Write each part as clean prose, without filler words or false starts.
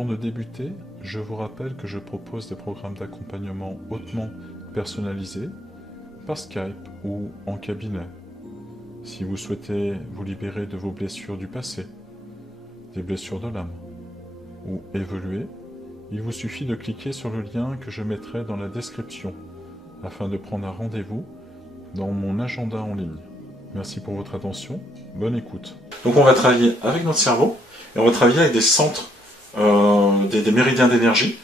Avant de débuter, je vous rappelle que je propose des programmes d'accompagnement hautement personnalisés par Skype ou en cabinet. Si vous souhaitez vous libérer de vos blessures du passé, des blessures de l'âme, ou évoluer, il vous suffit de cliquer sur le lien que je mettrai dans la description afin de prendre un rendez-vous dans mon agenda en ligne. Merci pour votre attention, bonne écoute. Donc on va travailler avec notre cerveau et on va travailler avec des centres, des méridiens d'énergie,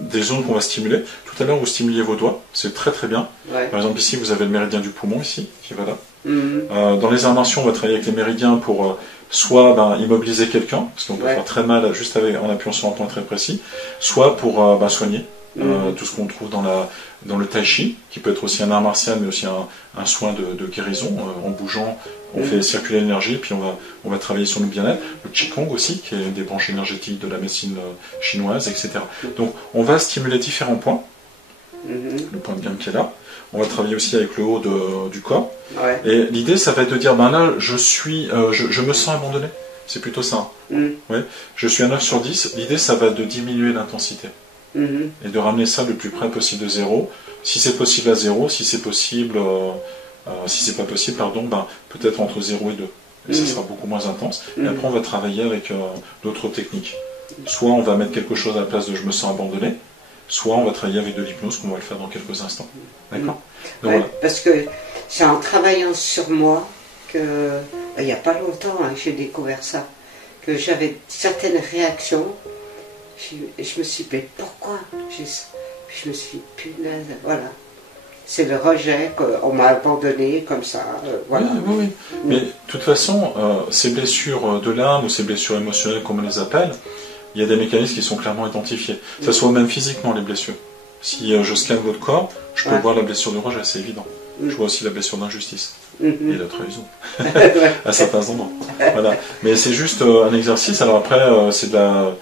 des zones qu'on va stimuler. Tout à l'heure vous stimuliez vos doigts, c'est très très bien. Ouais. Par exemple ici vous avez le méridien du poumon ici, qui va là. Dans les arts martiaux on va travailler avec les méridiens pour soit immobiliser quelqu'un, parce qu'on peut faire très mal juste en appuyant sur un point très précis, soit pour soigner. Tout ce qu'on trouve dans le tai chi, qui peut être aussi un art martial, mais aussi un soin de guérison. En bougeant, on fait circuler l'énergie, puis on va travailler sur le bien-être. Le qigong aussi, qui est une des branches énergétiques de la médecine chinoise, etc. Donc on va stimuler différents points. Le point de gamme qui est là. On va travailler aussi avec le haut du corps. Ouais. Et l'idée, ça va être de dire, là, je me sens abandonné. C'est plutôt ça. Ouais. Je suis à 9 sur 10. L'idée, ça va être de diminuer l'intensité. Et de ramener ça le plus près possible de 0. Si c'est possible à 0, si c'est possible, si c'est pas possible, peut-être entre 0 et 2. Et ça sera beaucoup moins intense. Et après, on va travailler avec d'autres techniques. Soit on va mettre quelque chose à la place de je me sens abandonné, soit on va travailler avec de l'hypnose, comme on va le faire dans quelques instants. D'accord. Voilà. Parce que c'est en travaillant sur moi que, il n'y a pas longtemps, j'ai découvert ça, que j'avais certaines réactions. Je me suis dit, mais pourquoi je me suis dit, punaise, voilà. C'est le rejet, qu'on m'a abandonné comme ça, voilà. Oui. Mais de toute façon, ces blessures de l'âme ou ces blessures émotionnelles, comme on les appelle, il y a des mécanismes qui sont clairement identifiés. Que ce soit même physiquement les blessures. Si je scanne votre corps, je peux voir la blessure de rejet, c'est évident. Je vois aussi la blessure d'injustice. Et la trahison. À certains endroits. Voilà. Mais c'est juste un exercice. Alors après, c'est de la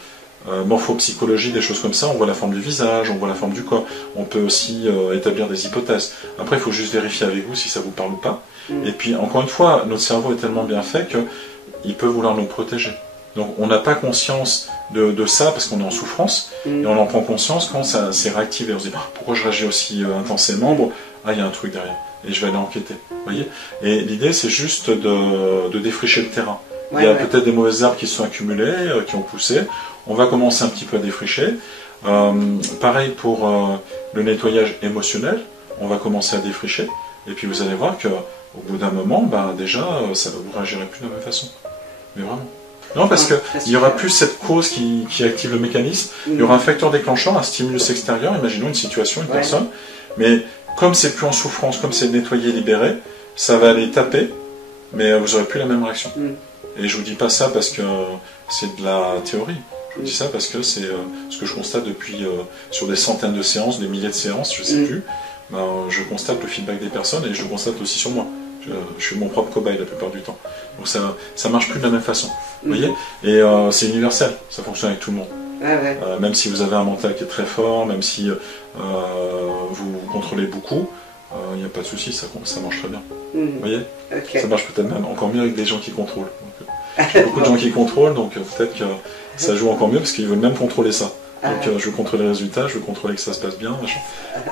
morphopsychologie, des choses comme ça. On voit la forme du visage, on voit la forme du corps. On peut aussi établir des hypothèses. Après, il faut juste vérifier avec vous si ça vous parle ou pas. Et puis, encore une fois, notre cerveau est tellement bien fait qu'il peut vouloir nous protéger. Donc, on n'a pas conscience de ça parce qu'on est en souffrance. Et on en prend conscience quand ça s'est réactivé. On se dit, pourquoi je réagis aussi intensément? Il y a un truc derrière. Et je vais aller enquêter. Voyez. Et l'idée, c'est juste de défricher le terrain. Il y a peut-être des mauvaises herbes qui se sont accumulées, qui ont poussé. On va commencer un petit peu à défricher. Pareil pour le nettoyage émotionnel. On va commencer à défricher. Et puis vous allez voir qu'au bout d'un moment, déjà, ça ne vous réagirez plus de la même façon. Mais vraiment. Non, parce qu'il n'y aura plus cette cause qui active le mécanisme. Il y aura un facteur déclencheur, un stimulus extérieur. Imaginons une situation, une personne. Mais comme c'est plus en souffrance, comme c'est nettoyé, libéré, ça va aller taper, mais vous n'aurez plus la même réaction. Et je ne vous dis pas ça parce que c'est de la théorie. Je vous dis ça parce que c'est ce que je constate depuis sur des centaines de séances, des milliers de séances, je ne sais plus. Je constate le feedback des personnes et je le constate aussi sur moi. Je suis mon propre cobaye la plupart du temps. Donc ça ne marche plus de la même façon. Vous voyez. Et c'est universel, ça fonctionne avec tout le monde. Même si vous avez un mental qui est très fort, même si vous contrôlez beaucoup, il n'y a pas de souci, ça marche très bien. Vous voyez. Ça marche peut-être même encore mieux avec des gens qui contrôlent. J'ai beaucoup de gens qui contrôlent, donc peut-être que ça joue encore mieux parce qu'ils veulent même contrôler ça. Donc je veux contrôler les résultats, je veux contrôler que ça se passe bien. Machin.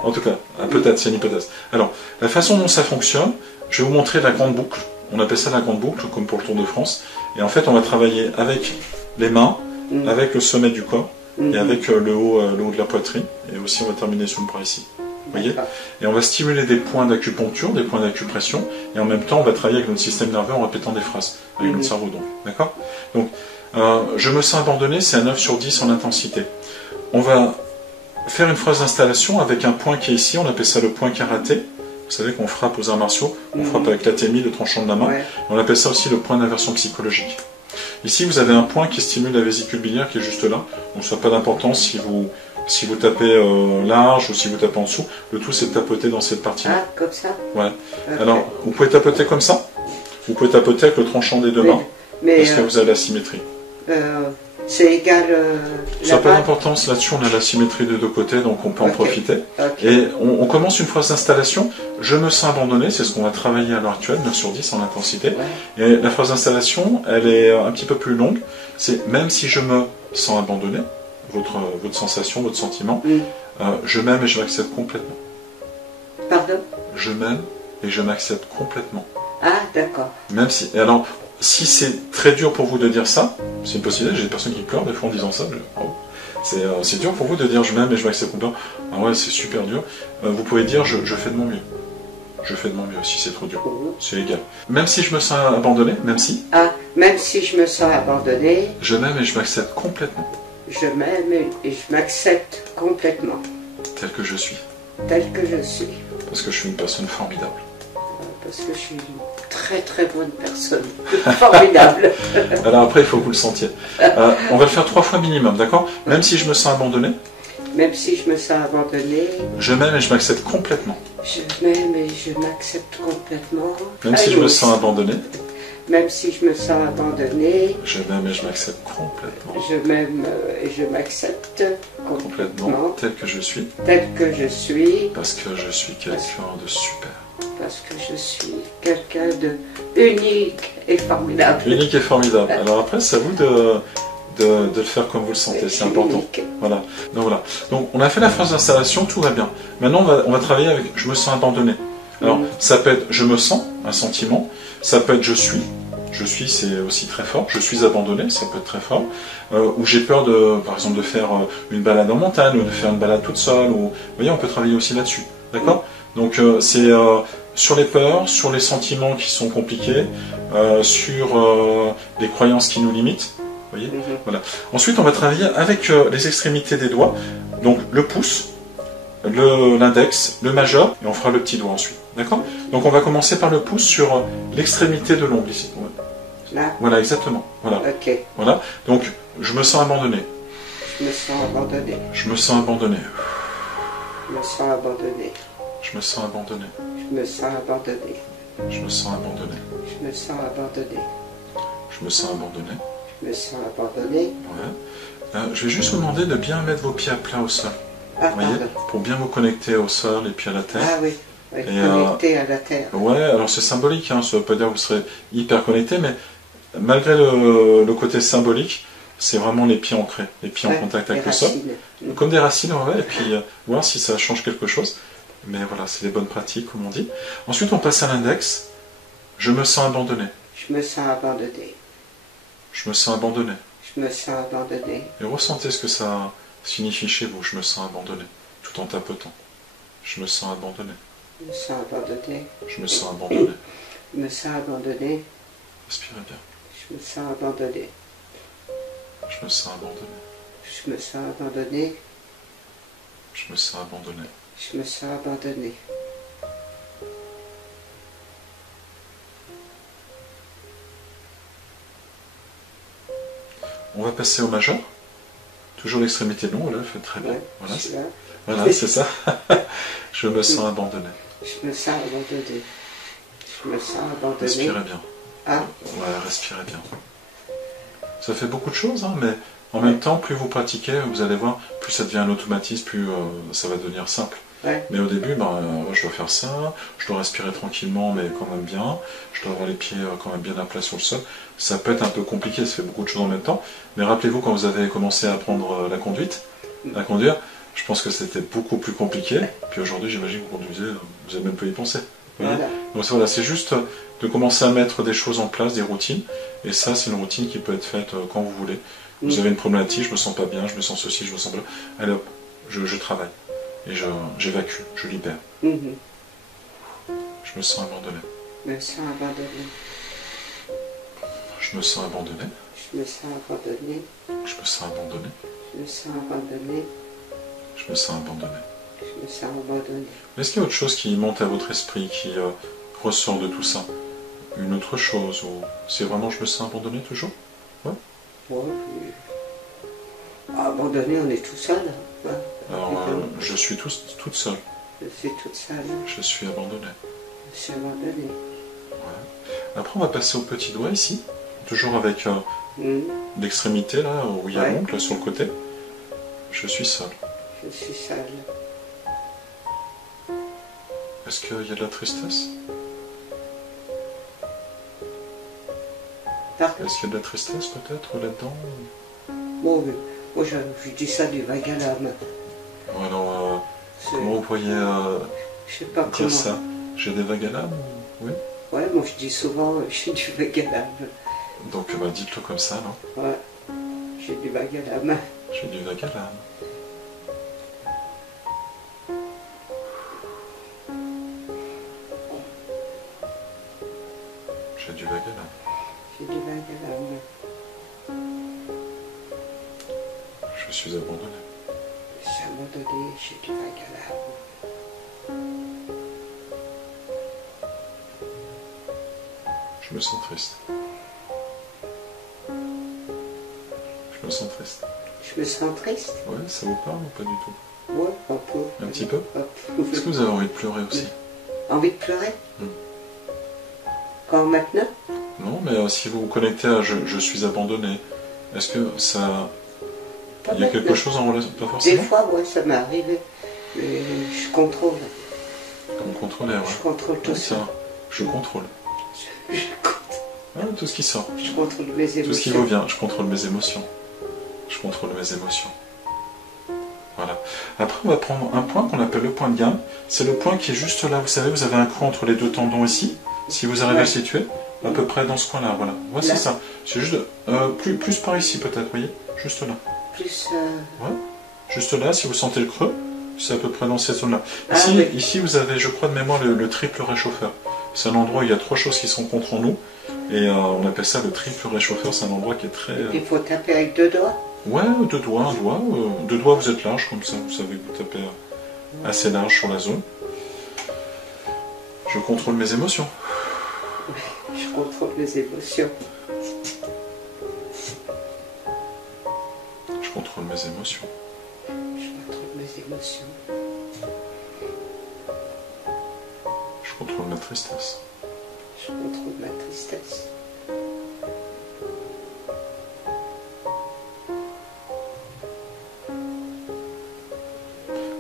En tout cas, peut-être, c'est une hypothèse. Alors, la façon dont ça fonctionne, je vais vous montrer la grande boucle. On appelle ça la grande boucle, comme pour le Tour de France. Et en fait, on va travailler avec les mains, avec le sommet du corps, et avec le haut de la poitrine. Et aussi, on va terminer sous le bras ici. Vous voyez. Et on va stimuler des points d'acupuncture, des points d'acupression, et en même temps, on va travailler avec notre système nerveux en répétant des phrases, avec notre cerveau donc. D'accord. Donc, je me sens abandonné, c'est un 9 sur 10 en intensité. On va faire une phrase d'installation avec un point qui est ici, on appelle ça le point karaté. Vous savez qu'on frappe aux arts martiaux, on frappe avec la témie, le tranchant de la main. On appelle ça aussi le point d'inversion psychologique. Ici, vous avez un point qui stimule la vésicule biliaire qui est juste là. Donc ça n'a pas d'importance si vous tapez large ou si vous tapez en dessous. Le tout, c'est de tapoter dans cette partie-là. Ah, comme ça. Ouais. Alors, vous pouvez tapoter comme ça. Vous pouvez tapoter avec le tranchant des deux mains. Parce que vous avez la symétrie. C'est égal. Ça n'a pas d'importance là-dessus, on a la symétrie de deux côtés, donc on peut en profiter. Et on commence une phrase d'installation. Je me sens abandonné, c'est ce qu'on va travailler à l'heure actuelle, 9 sur 10 en intensité. Et la phrase d'installation, elle est un petit peu plus longue. C'est même si je me sens abandonné, votre sensation, votre sentiment. Mm. Je m'aime et je m'accepte complètement. Pardon? Je m'aime et je m'accepte complètement. Ah, d'accord. Même si, et alors, si c'est très dur pour vous de dire ça, c'est une possibilité, j'ai des personnes qui pleurent des fois en disant ça, c'est dur pour vous de dire je m'aime et je m'accepte complètement. Ah ouais, c'est super dur. Vous pouvez dire je fais de mon mieux. Je fais de mon mieux si c'est trop dur. C'est égal. Même si je me sens abandonné, même si. Ah, même si je me sens abandonnée. Je m'aime et je m'accepte complètement. Je m'aime et je m'accepte complètement. Tel que je suis. Tel que je suis. Parce que je suis une personne formidable. Parce que je suis une très très bonne personne. Formidable. Alors après, il faut que vous le sentiez. On va le faire 3 fois minimum, d'accord? Même si je me sens abandonné. Même si je me sens abandonnée. Je m'aime et je m'accepte complètement. Je m'aime et je m'accepte complètement. Même si je me sens abandonné. Même si je me sens abandonnée. Je m'aime et je m'accepte complètement. Je m'aime et je m'accepte complètement. Tel que je suis. Tel que je suis. Parce que je suis quelqu'un de super. Parce que je suis quelqu'un de unique et formidable. Unique et formidable. Alors après, c'est à vous de le faire comme vous le sentez, c'est important. Unique. Voilà. Donc on a fait la phase d'installation, tout va bien. Maintenant on va travailler avec je me sens abandonné. Alors ça peut être je me sens, un sentiment, ça peut être je suis. Je suis, c'est aussi très fort. Je suis abandonné, ça peut être très fort. Ou j'ai peur par exemple, de faire une balade en montagne ou de faire une balade toute seule. Ou, vous voyez, on peut travailler aussi là-dessus. D'accord? Donc c'est sur les peurs, sur les sentiments qui sont compliqués, sur les croyances qui nous limitent. Vous voyez? Voilà. Ensuite, on va travailler avec les extrémités des doigts. Donc le pouce, l'index, le majeur, et on fera le petit doigt ensuite. D'accord? Donc on va commencer par le pouce sur l'extrémité de l'ongle ici. Là? Voilà, exactement. Voilà. Ok. Voilà. Donc je me sens abandonné. Je me sens abandonné. Je me sens abandonné. Je me sens abandonné. Je me sens abandonné. Je me sens abandonné. Je me sens abandonné. Je me sens abandonné. Je me sens abandonné. Je me sens abandonné. Ouais. Je vais juste vous demander de bien mettre vos pieds à plat au sol. Ah, Vous voyez? pardon. Pour bien vous connecter au sol et puis à la terre. Ah oui. Et, connecté à la terre. Ouais, alors c'est symbolique, hein, ça ne veut pas dire que vous serez hyper connecté, mais malgré le côté symbolique, c'est vraiment les pieds ancrés, les pieds en contact avec le sol. Comme des racines, ouais, et puis voir si ça change quelque chose. Mais voilà, c'est des bonnes pratiques, comme on dit. Ensuite, on passe à l'index. Je me sens abandonné. Je me sens abandonné. Je me sens abandonné. Je me sens abandonné. Et ressentez ce que ça signifie chez vous. Je me sens abandonné, tout en tapotant. Je me sens abandonné. Je me sens abandonné. Je me sens abandonné. Je me sens abandonné. Respirez bien. Je me sens abandonné. Je me sens abandonné. Je me sens abandonné. Je me sens abandonné. Je me sens abandonné. On va passer au majeur. Toujours l'extrémité de l'ongle, fait très bien. Ouais, voilà, c'est ça. Je me sens abandonné. Je me sens abandonné. Je me sens abandonné. Respirez bien. Ah. Ouais, respirez bien. Ça fait beaucoup de choses, hein, mais en même temps, plus vous pratiquez, vous allez voir, plus ça devient un automatisme, plus ça va devenir simple. Ouais. Mais au début, je dois faire ça, je dois respirer tranquillement, mais quand même bien, je dois avoir les pieds quand même bien à plat sur le sol. Ça peut être un peu compliqué, ça fait beaucoup de choses en même temps, mais rappelez-vous quand vous avez commencé à apprendre la conduite, à conduire, je pense que c'était beaucoup plus compliqué, puis aujourd'hui j'imagine que vous conduisez, vous n'avez même pas y pensé. Voilà. Donc voilà, c'est juste de commencer à mettre des choses en place, des routines, et ça c'est une routine qui peut être faite quand vous voulez. Vous avez une problématique, je me sens pas bien, je me sens ceci, je me sens pas. Allez hop, je travaille. Et j'évacue, je libère. Je me sens abandonné. Je me sens abandonné. Je me sens abandonné. Je me sens abandonné. Je me sens abandonné. Je me sens abandonné. Je me sens abandonné. Je me sens abandonné. Est-ce qu'il y a autre chose qui monte à votre esprit, qui ressort de tout ça? Une autre chose, ou c'est vraiment je me sens abandonné toujours? Ouais. Ouais, abandonné, on est tout seul. Hein. Alors, je suis toute seule. Je suis toute seule. Je suis abandonné. Je suis abandonné. Ouais. Après, on va passer au petit doigt ici, toujours avec l'extrémité là, où il y a l'ongle, sur le côté. Je suis seul. Je suis seule. Est-ce qu'il y a de la tristesse? Pardon? Est-ce qu'il y a de la tristesse peut-être là-dedans? Bon, Moi, je dis ça du vague à l'âme. Alors, comment vous pourriez Je sais pas dire comment. ça? J'ai des vagues à l'âme? Oui. Ouais, moi je dis souvent, j'ai du vague à l'âme. Donc, bah, dites-le comme ça, non? Ouais, j'ai du vague à l'âme. J'ai du vague à l'âme. J'ai du vague à l'âme. J'ai du vague à l'âme. Je suis abandonné. J'ai abandonné, j'ai du vague à l'âme. Je me sens triste. Je me sens triste. Je me sens triste. Ouais, ça vous parle ou pas du tout? Ouais, un peu. Un petit peu? Hop. Est-ce que vous avez envie de pleurer aussi? Envie de pleurer? Hmm. Quand maintenant? Non, mais si vous vous connectez à je suis abandonné, est-ce que ça... Pas Il y a quelque maintenant. chose en relation? Pas Des forcément? fois, ouais, ça m'est arrivé. Mais je contrôle. Comme contrôler, ouais. Je contrôle tout Ouais, ça. tiens, je contrôle. Ah, tout ce qui sort. Je contrôle mes émotions. Tout ce qui vous vient, je contrôle mes émotions. Je contrôle mes émotions. Voilà. Après, on va prendre un point qu'on appelle le point de gamme. C'est le point qui est juste là. Vous savez, vous avez un creux entre les deux tendons ici. Si vous arrivez à le situer, à peu près dans ce coin-là. Voilà. Ouais, c'est Là. ça. C'est juste plus par ici, peut-être. Vous voyez? Juste là. Plus. Ouais. Juste là, si vous sentez le creux, c'est à peu près dans cette zone-là. Ah, Ici, oui. ici, vous avez, je crois de mémoire, le triple réchauffeur. C'est un endroit où il y a trois choses qui sont contre nous. Et on appelle ça le triple réchauffeur. C'est un endroit qui est très... Il faut taper avec deux doigts. Ouais, deux doigts, un doigt. Deux doigts, vous êtes large, comme ça. Vous savez que vous tapez assez large sur la zone. Je contrôle mes émotions. Je contrôle mes émotions. Je contrôle mes émotions. Je contrôle mes émotions. Je contrôle ma tristesse. Je contrôle ma tristesse.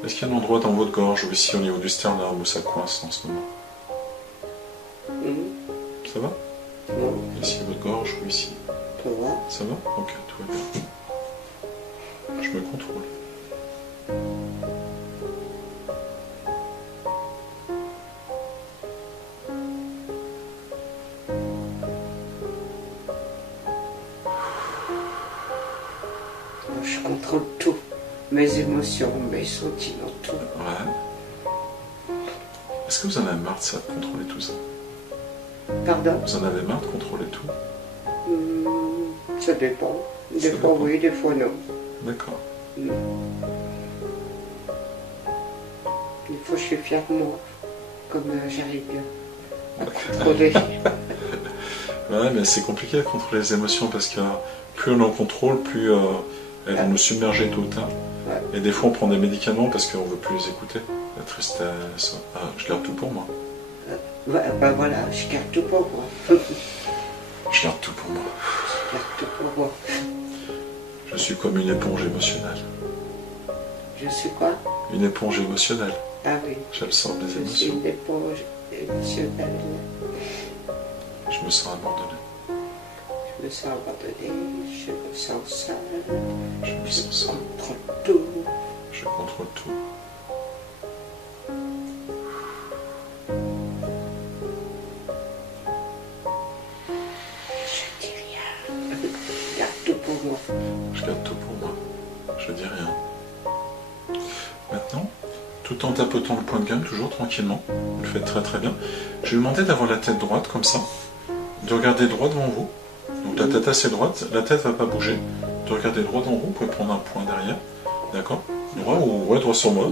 Est-ce qu'il y a un endroit dans votre gorge ou ici au niveau du sternum où ça coince en ce moment? Ça va? Non, Ici votre gorge ou ici? tu vois. Ça va? Ok, tout va bien. Je me contrôle. Je contrôle tout. Mes émotions, mes sentiments, tout. Ouais. Est-ce que vous en avez marre de ça, de contrôler tout ça? Pardon? Vous en avez marre de contrôler tout? Ça dépend. Des Ça fois dépend. oui, des fois non. D'accord. Des fois je suis fière de moi. Comme j'arrive bien à contrôler. Ouais, mais c'est compliqué de contrôler les émotions parce que plus on en contrôle, plus elles vont nous submerger tôt ou tard. Ouais. Et des fois, on prend des médicaments parce qu'on ne veut plus les écouter. La tristesse. Ah, je garde tout pour moi. Ben voilà, je garde tout pour moi. Je garde tout pour moi. Je garde tout pour moi. Je suis comme une éponge émotionnelle. Je suis quoi? Une éponge émotionnelle. Ah oui. J'absorbe des Je suis émotions. une éponge émotionnelle. Je me sens abandonné. Je me sens abandonnée, je me sens seule. Je me sens seul. Contrôle tout. Je contrôle tout. Je dis rien. Je garde tout pour moi. Je garde tout pour moi. Je dis rien. Maintenant, tout en tapotant le point de gamme, toujours tranquillement, vous le faites très très bien, je vais vous demander d'avoir la tête droite comme ça, de regarder droit devant vous, donc la tête assez droite, la tête ne va pas bouger, de regarder droit devant vous, vous pouvez prendre un point derrière, d'accord? Droit ou ouais, droit sur moi,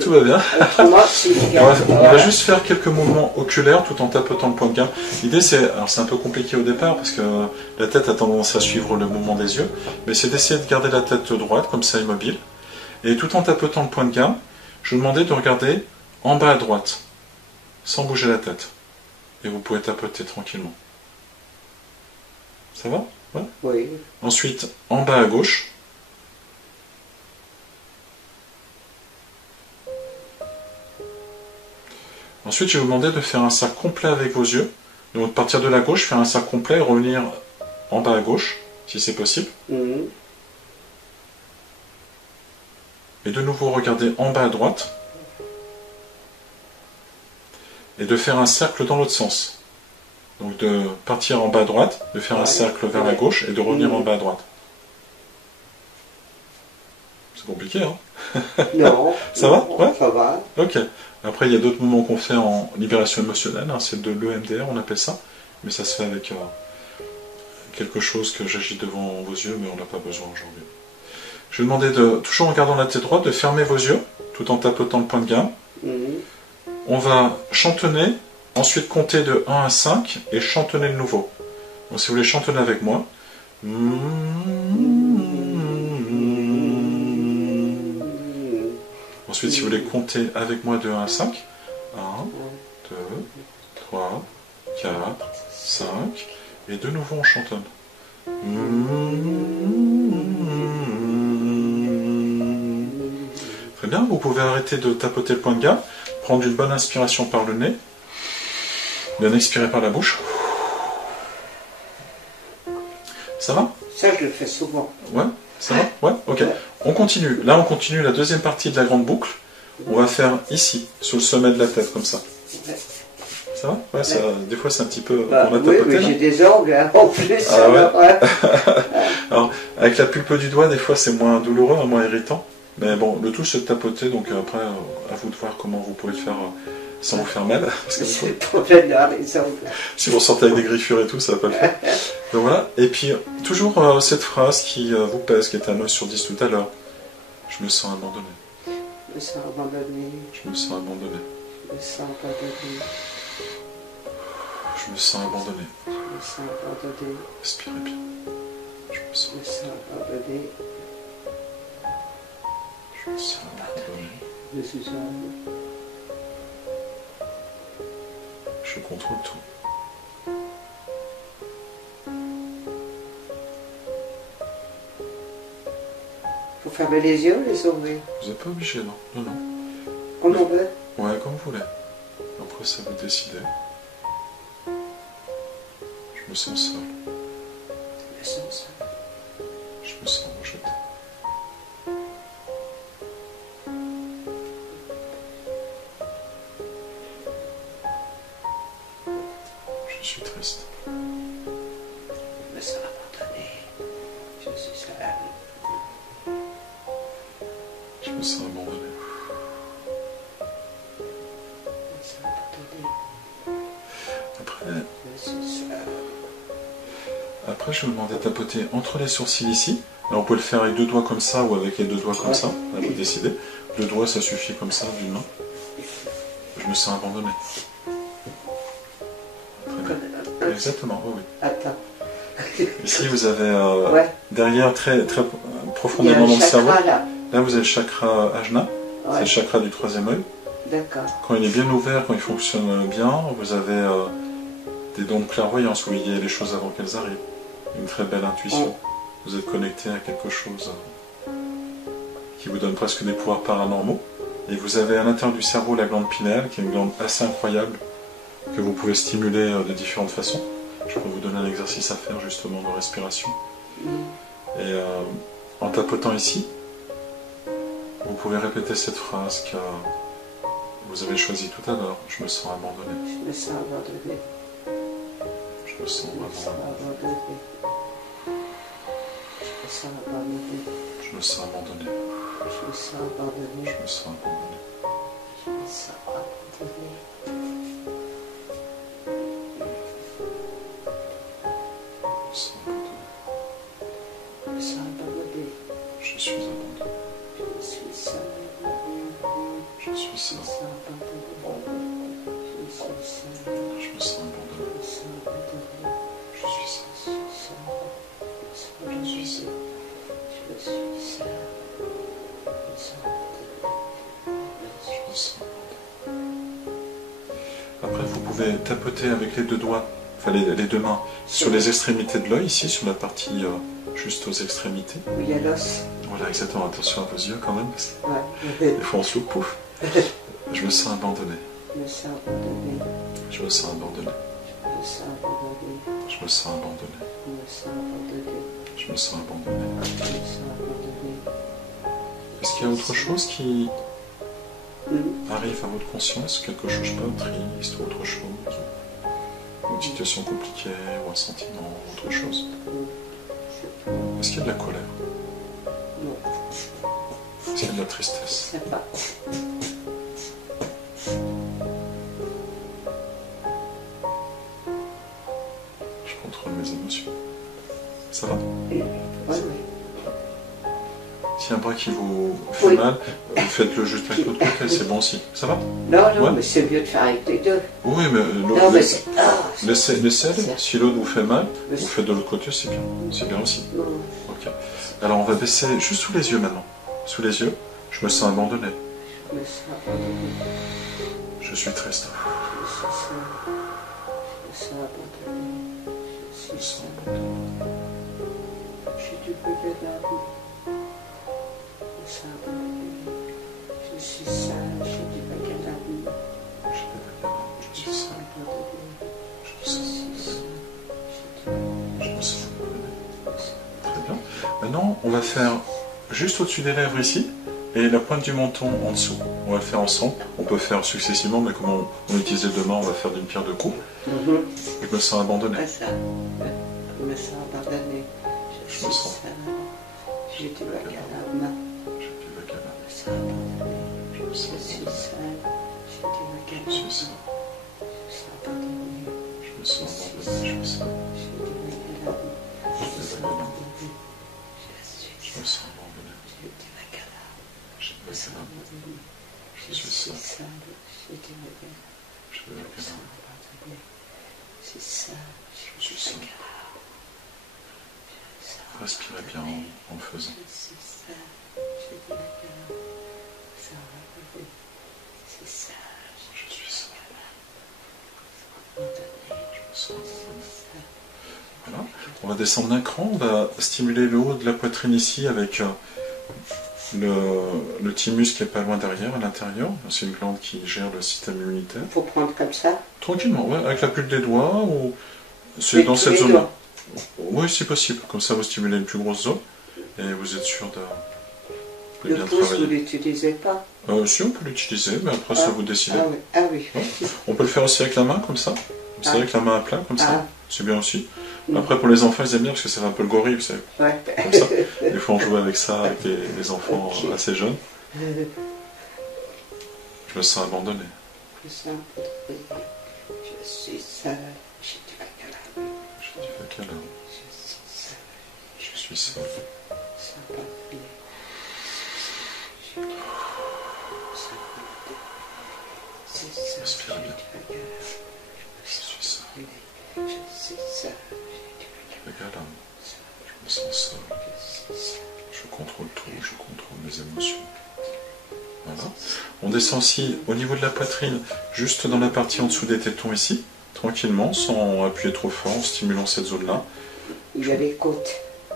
tout va bien. Autrement, si je On garde va juste faire quelques mouvements oculaires tout en tapotant le point de gamme. L'idée c'est, alors c'est un peu compliqué au départ parce que la tête a tendance à suivre le mouvement des yeux, mais c'est d'essayer de garder la tête droite comme ça immobile. Et tout en tapotant le point de gamme, je vous demandais de regarder en bas à droite, sans bouger la tête. Et vous pouvez tapoter tranquillement. Ça va? Ouais. Oui. Ensuite, en bas à gauche. Ensuite, je vais vous demander de faire un cercle complet avec vos yeux. Donc, de partir de la gauche, faire un cercle complet et revenir en bas à gauche, si c'est possible. et de nouveau regarder en bas à droite, et de faire un cercle dans l'autre sens. Donc de partir en bas à droite, de faire un cercle vers la gauche, et de revenir en bas à droite. C'est compliqué, hein? Non. Ça va? Ouais. Ça va. Ok. Après, il y a d'autres mouvements qu'on fait en libération émotionnelle, hein, c'est de l'EMDR, on appelle ça, mais ça se fait avec quelque chose que j'agite devant vos yeux, mais on n'a pas besoin aujourd'hui. Je vais demander, toujours en gardant la tête droite, de fermer vos yeux, tout en tapotant le point de gamme. On va chantonner, ensuite compter de 1 à 5, et chantonner de nouveau. Donc si vous voulez chantonner avec moi. Ensuite, si vous voulez compter avec moi de 1 à 5, 1, 2, 3, 4, 5, et de nouveau on chantonne. Très bien, vous pouvez arrêter de tapoter le point de gamme, prendre une bonne inspiration par le nez, bien expirer par la bouche. Ça va? Ça, je le fais souvent. Ouais, ça va? Ouais, ok. On continue. Là, on continue la deuxième partie de la grande boucle. On va faire ici, sur le sommet de la tête, comme ça. Ça va? Ouais, ça, des fois, c'est un petit peu... Bah, oui, mais j'ai des ongles, hein, en plus. Ah ouais. Alors, avec la pulpe du doigt, des fois, c'est moins douloureux, moins irritant. Mais bon, le tout, c'est de tapoter. Donc après, à vous de voir comment vous pouvez le faire sans vous faire mal. C'est le problème d'avoir les ongles. Si vous sortez avec des griffures et tout, ça va pas le faire. Donc voilà. Et puis, toujours cette phrase qui vous pèse, qui était à 9 sur 10 tout à l'heure. Je me sens abandonné. Je me sens abandonné. Je me sens abandonné. Je me sens abandonné. Je me sens abandonné. Je me sens abandonné. Respirez bien. Je me sens abandonné. Je me sens abandonné. Je suis abandonné. Je contrôle tout. Faut fermer les yeux, les ouvrir. Vous n'êtes pas obligé, non. Non, non. Comme on veut. Ouais, comme vous voulez. Après, ça vous décidez. Je me sens seul. Je me sens seul. Je me sens rejeté. Je suis triste. Je me sens abandonné. Je suis seul. Je me sens abandonné. Je me sens abandonné. Après, Je suis seul. après, je vais vous demander de tapoter entre les sourcils ici. Alors, on peut le faire avec 2 doigts comme ça ou avec les 2 doigts comme ça. Là, vous décidez. 2 doigts, ça suffit comme ça, d'une main. Je me sens abandonné. Très bien. Exactement, oui, oui. Attends. Ici, vous avez derrière, très, très profondément dans le cerveau. Là, vous avez le chakra Ajna. C'est le chakra du 3e œil. D'accord. Quand il est bien ouvert, quand il fonctionne bien, vous avez des dons de clairvoyance, vous voyez les choses avant qu'elles arrivent. Une très belle intuition. Vous êtes connecté à quelque chose qui vous donne presque des pouvoirs paranormaux. Et vous avez à l'intérieur du cerveau la glande pinéale, qui est une glande assez incroyable, que vous pouvez stimuler de différentes façons. Je peux vous donner un exercice à faire justement de respiration. Et en tapotant ici, vous pouvez répéter cette phrase que vous avez choisie tout à l'heure. Je me sens abandonné. Je me sens abandonné. Je me sens abandonné. Je me sens abandonné. Je me sens abandonné. Je me sens abandonné. Je me sens abandonné. Je me sens abandonné. Je me sens abandonné. Je suis abandonné. Je suis seul. Je suis seul. Je me sens abandonné. Je suis seul. Je me sens abandonné. Je me sens abandonné. Je suis seul. Je suis seul. Je suis seul. Je me sens abandonné. Je me sens abandonné. Après, vous pouvez tapoter avec les 2 doigts, enfin les 2 mains, sur les extrémités de l'œil, ici, sur la partie juste aux extrémités. Oui, il y a l'os. Voilà, exactement. Attention à vos yeux quand même, parce que Ouais. des fois on se loupe, pouf. Je me sens abandonné. Je me sens abandonné. Je me sens abandonné. Je me sens abandonné. Je me sens abandonné. Je me sens abandonné. Je me sens abandonné. Je me sens abandonné. Est-ce qu'il y a autre chose qui arrive à votre conscience? Quelque chose, je sais pas, triste ou autre chose? Ou une situation compliquée, ou un sentiment, autre chose? Est-ce qu'il y a de la colère? Non. Est-ce qu'il y a de la tristesse? Ça va. Je contrôle mes émotions. Ça va? Oui, oui. Si un bras qui vous fait mal, faites-le juste avec l'autre côté, c'est bon aussi. Ça va? Non, non, Ouais. mais c'est mieux de faire avec les deux. Oui, mais Non, mais c'est... laissez aller. c'est- Si l'autre vous fait mal, Mais vous faites de l'autre côté, c'est bien. C'est bien aussi. Non, Ok. Alors on va baisser juste sous les yeux maintenant. Sous les yeux, je me sens abandonné. mais ça... Je suis triste. Je suis abandonné. Je me sens abandonné. Je suis du côté de la vie. Je suis abandonné. Je suis sale, je suis du côté de la vie. Je suis seul. Abandonné. Je suis seul. Je me sens abandonné. Très bien. Maintenant, on va faire juste au-dessus des lèvres ici et la pointe du menton en dessous. On va le faire ensemble. On peut faire successivement, mais comme on utilise les deux mains, on va faire d'une pierre deux coups. Je me sens abandonné. Pas ça. Je me sens abandonné. Je me sens. sale. J'ai du bac à la main. J'ai plus la cabane. Je me sens abandonné. Je me Je sens suis abandonné. sale. J'ai du bac à Je la suis main. seul. Je suis abandonné. Je me sens abandonné. Je suis seul. J'ai du bac à la main. Je me sens abandonné. Je me sens abandonné. J'ai du bac à la main. Je Je me sens abandonné. Je suis seul. sale. J'ai du bac à la main. Je Je me sens abandonné. C'est ça. Je suis seul. Respirez bien en faisant. C'est ça. J'ai du bac à la main. Ça va arriver. C'est ça. Je suis seul. Abandonné. Je me sens abandonné. Ça. Voilà. On va descendre d'un cran. On va stimuler le haut de la poitrine ici avec le thymus qui est pas loin derrière, à l'intérieur. C'est une glande qui gère le système immunitaire. Il faut prendre comme ça. Tranquillement, ouais, avec la plume des doigts ou c'est Mais dans tous cette les zone-là. doigts. Oui, c'est possible. Comme ça, vous stimulez une plus grosse zone et vous êtes sûr de Le bien pouce, vous travailler. ne l'utilisez pas. Si, on peut l'utiliser, mais après, ça vous décidez. Ah oui. Ah oui. On peut le faire aussi avec la main, comme ça. Comme ça, Ah. avec la main à plat, comme ça. Ah. C'est bien aussi. Mm. Après, pour les enfants, ils aiment bien parce que ça fait un peu le gorille, vous savez. Ouais. Comme ça. Des fois, on joue avec ça avec les enfants Ok. assez jeunes. Je me sens abandonné. Je suis abandonné. Je suis sale. J'ai du bac à la main. Je dis à quelle heure? Je suis sale. Je suis seul. Je suis abandonné. C'est ça. Respirez bien. J'ai du bac à la main. Je suis seul. Je suis sale. J'ai du bac à Regarde, la main. je me sens seul. Je suis sale. Je contrôle tout, je contrôle mes émotions. Voilà. On descend aussi au niveau de la poitrine, juste dans la partie en dessous des tétons ici, tranquillement, sans appuyer trop fort, en stimulant cette zone-là. Il y a les côtes.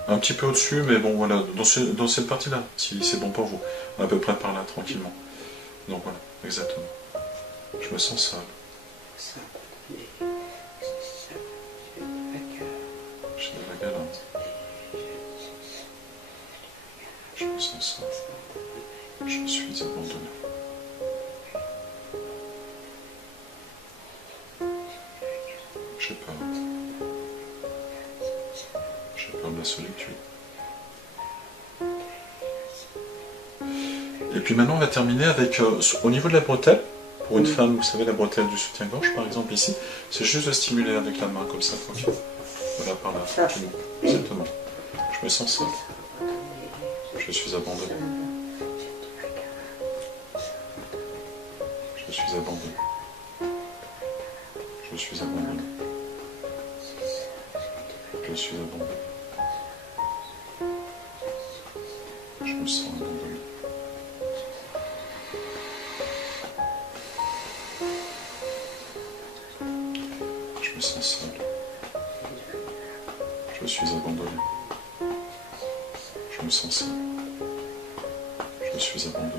Un petit peu au-dessus, mais bon, voilà, dans cette partie-là, si c'est bon pour vous. À peu près par là, tranquillement. Donc voilà, exactement. Je me sens seul. Je suis abandonné. C'est ça. J'ai du bac à la main. J'ai des vagues à l'âme. Je me sens seul. Je suis abandonné. J'ai peur. J'ai peur de la solitude. Et puis maintenant, on va terminer avec, au niveau de la bretelle, pour une femme, vous savez, la bretelle du soutien-gorge, par exemple, ici, c'est juste de stimuler avec la main, comme ça, tranquille. Voilà, par là, Ça. tranquillement. Exactement. Je me sens seul. Je suis abandonné. Je suis abandonné. Je suis abandonné. Je suis abandonné. Je me sens abandonné. Je me sens seul. Je suis abandonné. Je me sens seul. Je suis abandonné.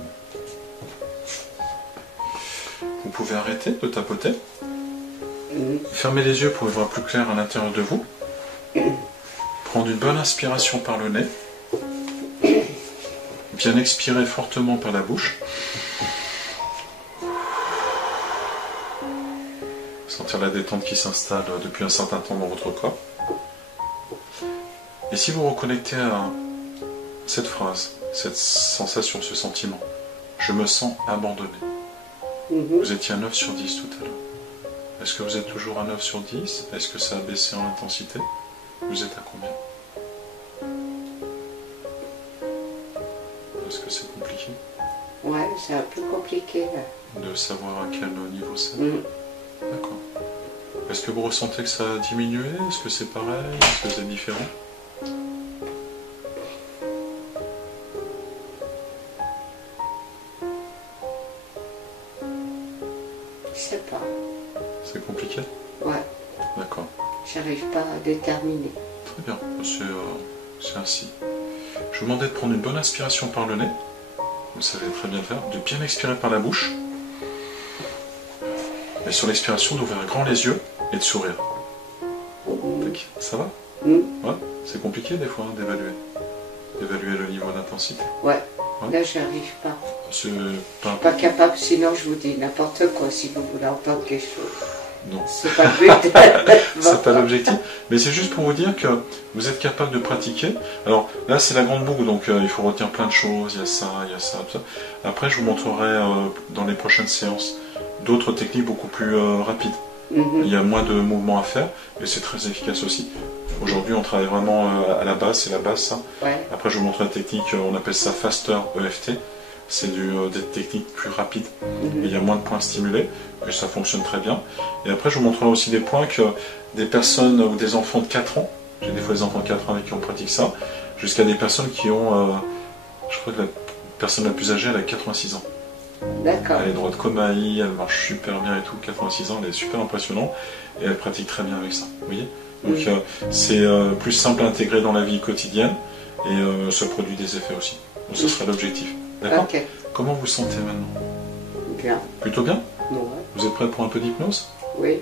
Vous pouvez arrêter de tapoter. Fermez les yeux pour y voir plus clair à l'intérieur de vous. Prendre une bonne inspiration par le nez. Bien expirer fortement par la bouche. Sentir la détente qui s'installe depuis un certain temps dans votre corps. Et si vous reconnectez à cette phrase, cette sensation, ce sentiment, je me sens abandonné. Vous étiez à 9 sur 10 tout à l'heure. Est-ce que vous êtes toujours à 9 sur 10? Est-ce que ça a baissé en intensité? Vous êtes à combien? Est-ce que c'est compliqué? Ouais, c'est un peu compliqué là. De savoir à quel niveau c'est. D'accord. Est-ce que vous ressentez que ça a diminué? Est-ce que c'est pareil? Est-ce que c'est différent? Je sais pas. C'est compliqué? Ouais. D'accord. J'arrive pas à déterminer. Très bien, c'est ainsi. Je vous demandais de prendre une bonne inspiration par le nez. Vous savez très bien le faire. De bien expirer par la bouche. Et sur l'expiration, d'ouvrir grand les yeux et de sourire. Ça va? Ouais. C'est compliqué des fois d'évaluer. D'évaluer le niveau d'intensité. Ouais. Là, j'arrive pas. C'est pas capable, sinon je vous dis n'importe quoi si vous voulez entendre quelque chose. Non. C'est pas le but. C'est pas l'objectif. Mais c'est juste pour vous dire que vous êtes capable de pratiquer. Alors là, c'est la grande boucle, donc il faut retenir plein de choses. Il y a ça, tout ça. Après, je vous montrerai dans les prochaines séances d'autres techniques beaucoup plus rapides. Il y a moins de mouvements à faire, mais c'est très efficace aussi. Aujourd'hui, on travaille vraiment à la base, c'est la base ça. Ouais. Après, je vous montrerai la technique, on appelle ça Faster EFT. C'est des techniques plus rapides. Il y a moins de points stimulés, et ça fonctionne très bien. Et après, je vous montrerai aussi des points que des personnes ou des enfants de 4 ans, j'ai des fois des enfants de 4 ans avec qui on pratique ça, jusqu'à des personnes qui ont, je crois que la personne la plus âgée, elle a 86 ans. D'accord. Elle est droite comme Maï, elle marche super bien et tout, 86 ans, elle est super impressionnante, et elle pratique très bien avec ça, vous voyez. Donc c'est plus simple à intégrer dans la vie quotidienne, et ça produit des effets aussi. Donc ce sera l'objectif. D'accord. Okay. Comment vous sentez maintenant? Bien. Plutôt bien? Ouais. Vous êtes prêt pour un peu d'hypnose? Oui.